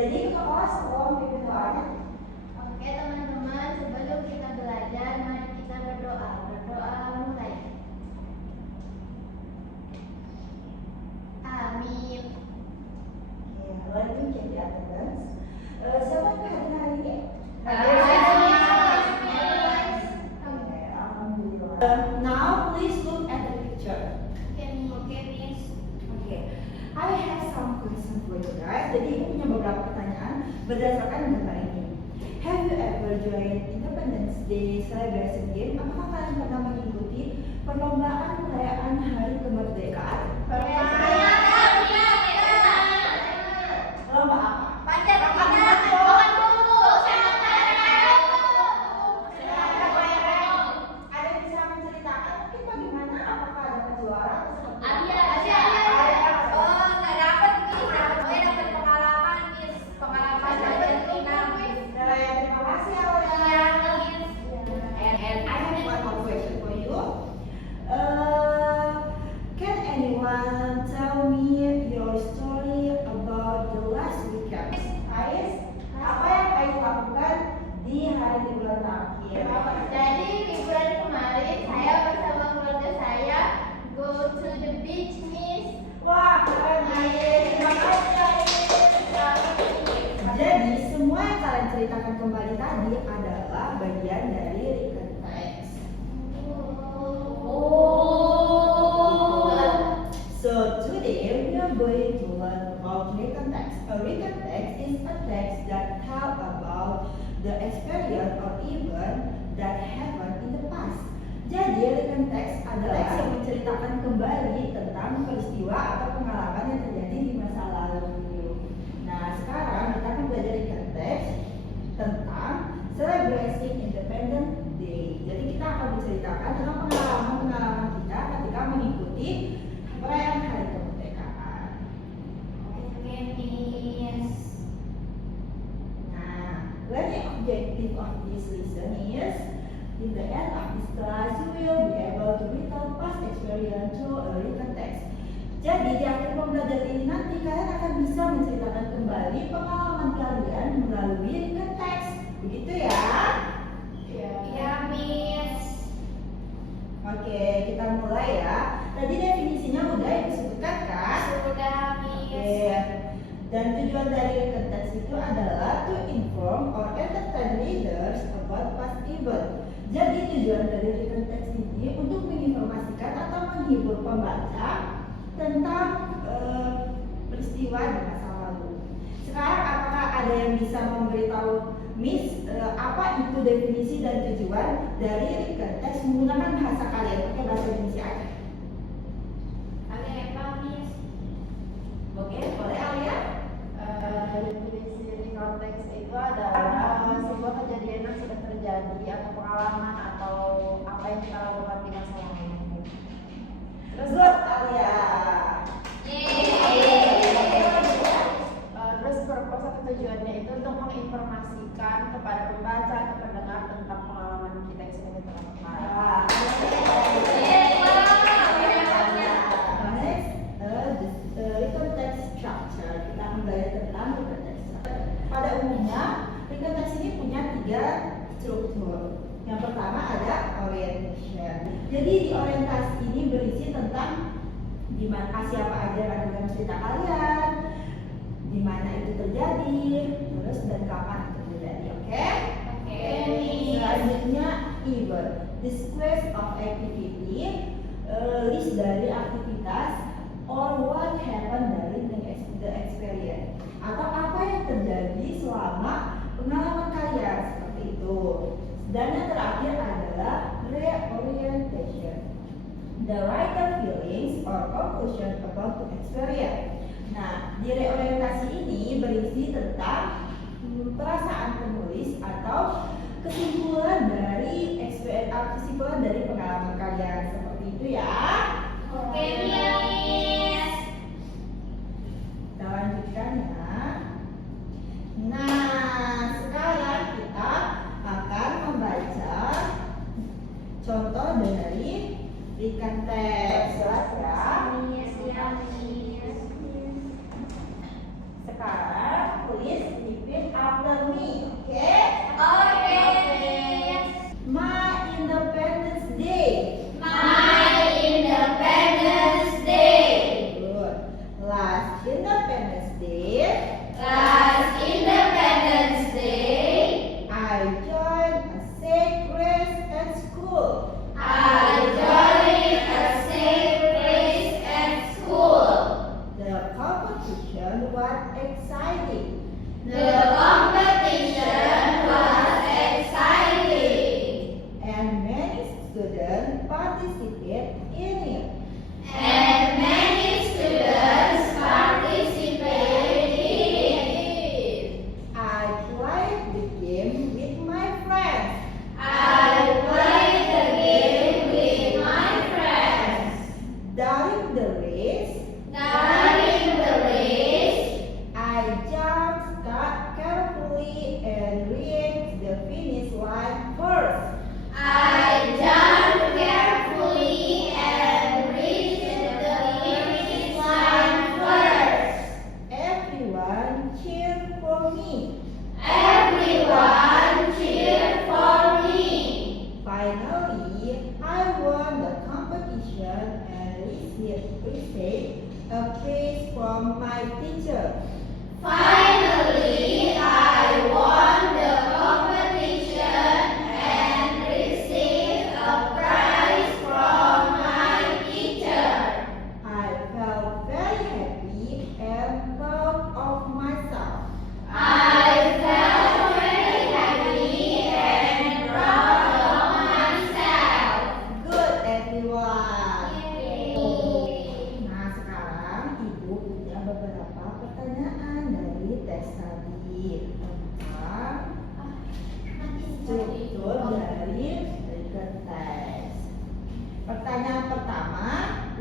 Jadi kelas tolong pimpin doanya. Oke teman-teman, sebelum kita belajar, mari kita berdoa. Berdoa mulai. Amin. Lagi jadi attendance. Siapa yang hadir hari ini? Now please look at the picture. Okay. I have some question for you guys. Jadi ibu punya beberapa pertanyaan berdasarkan gambar ini. Have you ever joined Independence Day celebration game? Apakah kalian pernah mengikuti perlombaan perayaan Hari Kemerdekaan? Lomba apa? Ada yang bisa menceritakan mungkin bagaimana? Apakah ada juara atau seperti apa? Terima kasih Aulia. And I have one more question for you. Can anyone tell me your story about the last weekend? Ais, apa yang Ais lakukan di hari liburan terakhir? Jadi liburan kemarin saya bersama keluarga saya go to the beach, Miss. Wah, keren Ais. Terima kasih Ais. Jadi semua yang kalian ceritakan kembali tadi adalah bagian dari written text. So today we are going to learn about written text. A written text is a text that tells about the experience or event that happened in the past. Jadi written text adalah teks yang menceritakan kembali tentang peristiwa atau pengalaman yang terjadi di masa lalu. Nah sekarang kita akan belajar written text tentang Celebrating Independence Day. Jadi kita akan menceritakan tentang pengalaman-pengalaman kita ketika mengikuti perayaan Hari Kemerdekaan. Nah, learning objective of this lesson is in the end of this class you will be able to retell past experience through a written text. Jadi di akhir pembelajaran ini nanti kalian akan bisa menceritakan kembali pengalaman kalian melalui written text. Begitu ya? Ya, Miss. Oke, kita mulai ya. Tadi definisinya udah ibu sebutkan kan? Sudah, Oke. Miss. Dan tujuan dari written text itu adalah to inform or entertain readers about past event. Jadi tujuan dari written text ini untuk menginformasikan atau menghibur pembaca tentang peristiwa di masa lalu. Sekarang apakah ada yang bisa memberitahu Miss apa itu definisi dan tujuan dari written text menggunakan bahasa kalian, pakai bahasa Indonesia aja. Miss. Oke, boleh Alia? Definisi written text itu adalah sebuah kejadian yang sudah terjadi atau pengalaman atau apa yang kita lakukan di masa lalu. Terus Alia. Terus purpose atau tujuannya itu untuk menginformasikan kepada pembaca atau pendengar tentang pengalaman kita yang sudah kita lakukan. Next, written text structure. Kita akan belajar tentang written text structure. Pada umumnya, written text ini punya 3 struktur. Yang pertama ada orientation. Jadi di orientasi ini berisi tentang di mana siapa aja yang ada dalam cerita kalian, di mana itu terjadi, terus dan kapan itu terjadi. Oke? Selanjutnya event. Description of activity, list dari aktivitas or what happened during the experience, atau apa yang terjadi selama pengalaman kalian, seperti itu. Dan yang terakhir adalah reorientation, the writer feelings or conclusion about the experience. Nah, di reorientasi ini berisi tentang perasaan penulis atau kesimpulan dari pengalaman kalian, seperti itu ya. Oke, Miss. Kita lanjutkan ya. Nah, sekarang kita akan membaca contoh dari written text. Jelas ya? Miss, ya, Miss. Sekarang tulis students participate in it. And many students participate in it. I played the game with my friends. I played the game with my friends. During the race, During the race, I jumped carefully and reached the finish line first. I jumped carefully and reached the finish line first. Everyone cheered for me. Everyone cheered for me. Finally, I won the competition and received a praise from my teacher. Finally, I won the competition and received a prize from my teacher. I felt very happy and proud of myself. I felt very happy and proud of myself. Good, everyone. Yay. Nah, sekarang Ibu punya beberapa pertanyaan dari tes tadi tentang struktur dari teks. Pertanyaan pertama,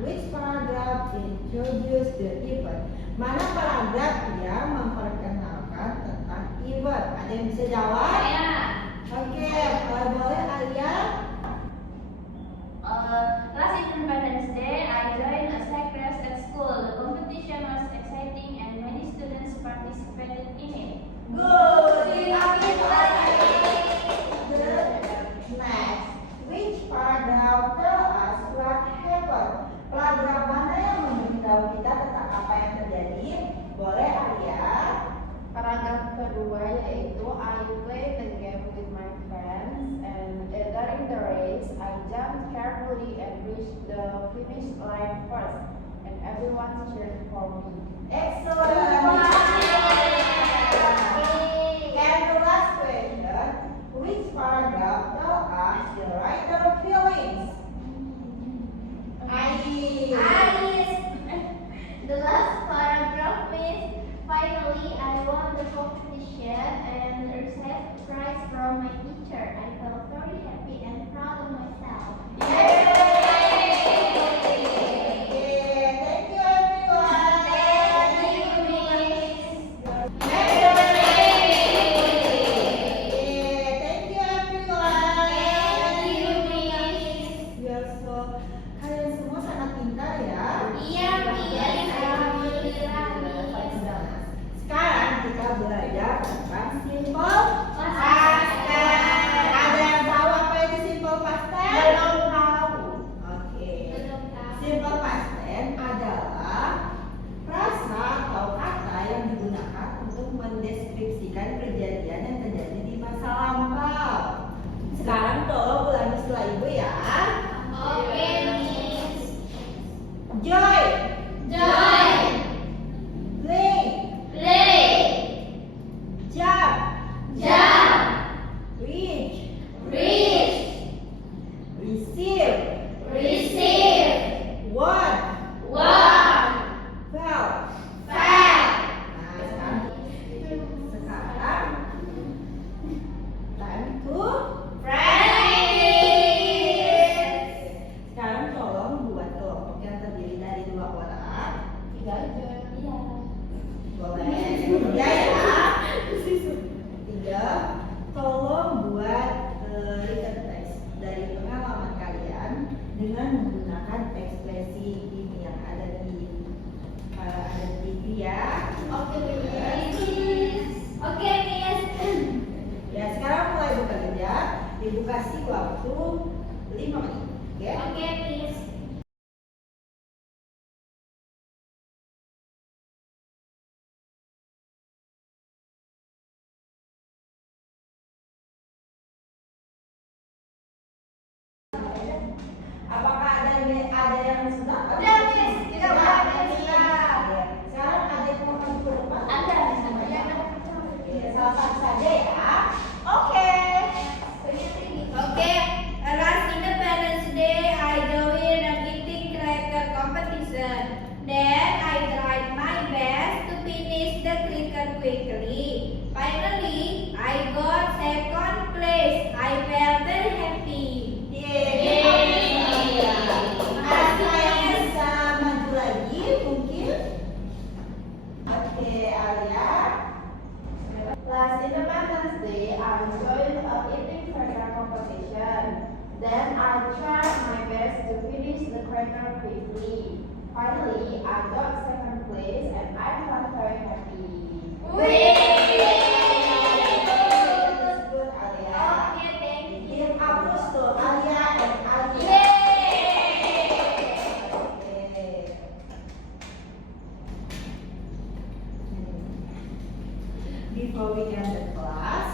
which paragraph introduce the event? Mana paragraf yang memperkenalkan tentang event? Ada yang bisa jawab? Saya. Oke, boleh Alia? Last Independence Day, I joined a sack race at school. The competition was exciting and many students participated in it. Good. Next, which paragraph tell us what happened? Paragraf mana yang memberitahu kita tentang apa yang terjadi? Boleh Alia? Paragraf kedua yaitu I played the game with my friends and during the race I jumped carefully and reached the finish line first and everyone cheered for me. Excellent. And the last question, which paragraph tell us the writer feelings? The last paragraph is finally I won the competition and received prize from my teacher. I felt very happy and proud of myself. Thank you everyone. Thank you, Miss. Thank you everyone. Thank you, Miss. Kalian semua sangat pintar ya. Iya, Miss. Alhamdulillah, Miss. Sekarang kita belajar tentang simple past tense. Ada yang tahu apa itu simple past tense? Belum tahu. Oke. Belum tahu. Simple past tense adalah frasa atau kata yang digunakan untuk mendeskripsikan kejadian yang terjadi di masa lampau. Sekarang tolong ulangi setelah Ibu ya. Oke, Miss. Joy, Joy. play, Play. jump, Jump. reach, Reach. receive, Receive. won, Won. fell. Fell. Nah, sekarang time to Practice. sekarang tolong buat kelompok yang terdiri dari 2 orang. 3 aja. Iya. Boleh. 3 ya. 3. Tolong buat written text dari pengalaman kalian dengan menggunakan ekspresi ini yang ada di TV ya. Oke, Miss. Oke, Miss. Ya, sekarang mulai bekerja. Ibu kasih waktu 5 menit. Oke? Oke, Miss. Apakah ada yang sudah? Udah, Miss. Kita Sudah, udah, Miss. sudah. Sekarang ada yang mau maju ke depan? Ada. Oke, salah satu saja ya. Oke. Oke, last Independence Then I tried my best to finish the cracker quickly. Finally, I got second place and I felt very happy. That's good, Alia. Okay, thank you. Give applause to Alia and Alia. Yay! Okay. Before we end the class,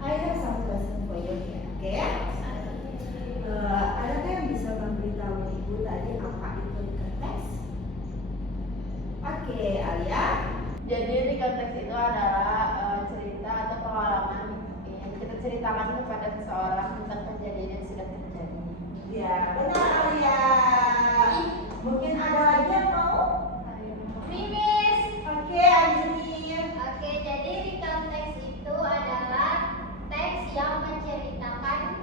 I have some question for you here. Okay? Adakah yang bisa memberitahu ibu tadi apa itu recon text? Oke, Alia. Jadi recon text itu adalah cerita atau pengalaman yang kita ceritakan kepada seseorang tentang kejadian yang sudah terjadi. Ya, benar Alia. Mungkin ada lagi yang mau? Mimis. Oke, Anjini. Oke, jadi recount text itu adalah teks yang menceritakan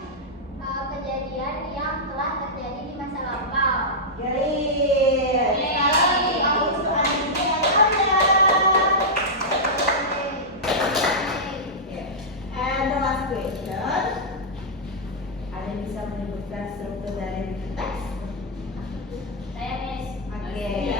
kejadian yang telah terjadi di masa lampau. Great. Sekarang kita harus ke Anjini dan Alia. And the last question. Ada yang bisa menyebutkan struktur dari recon text? Saya Miss. Oke.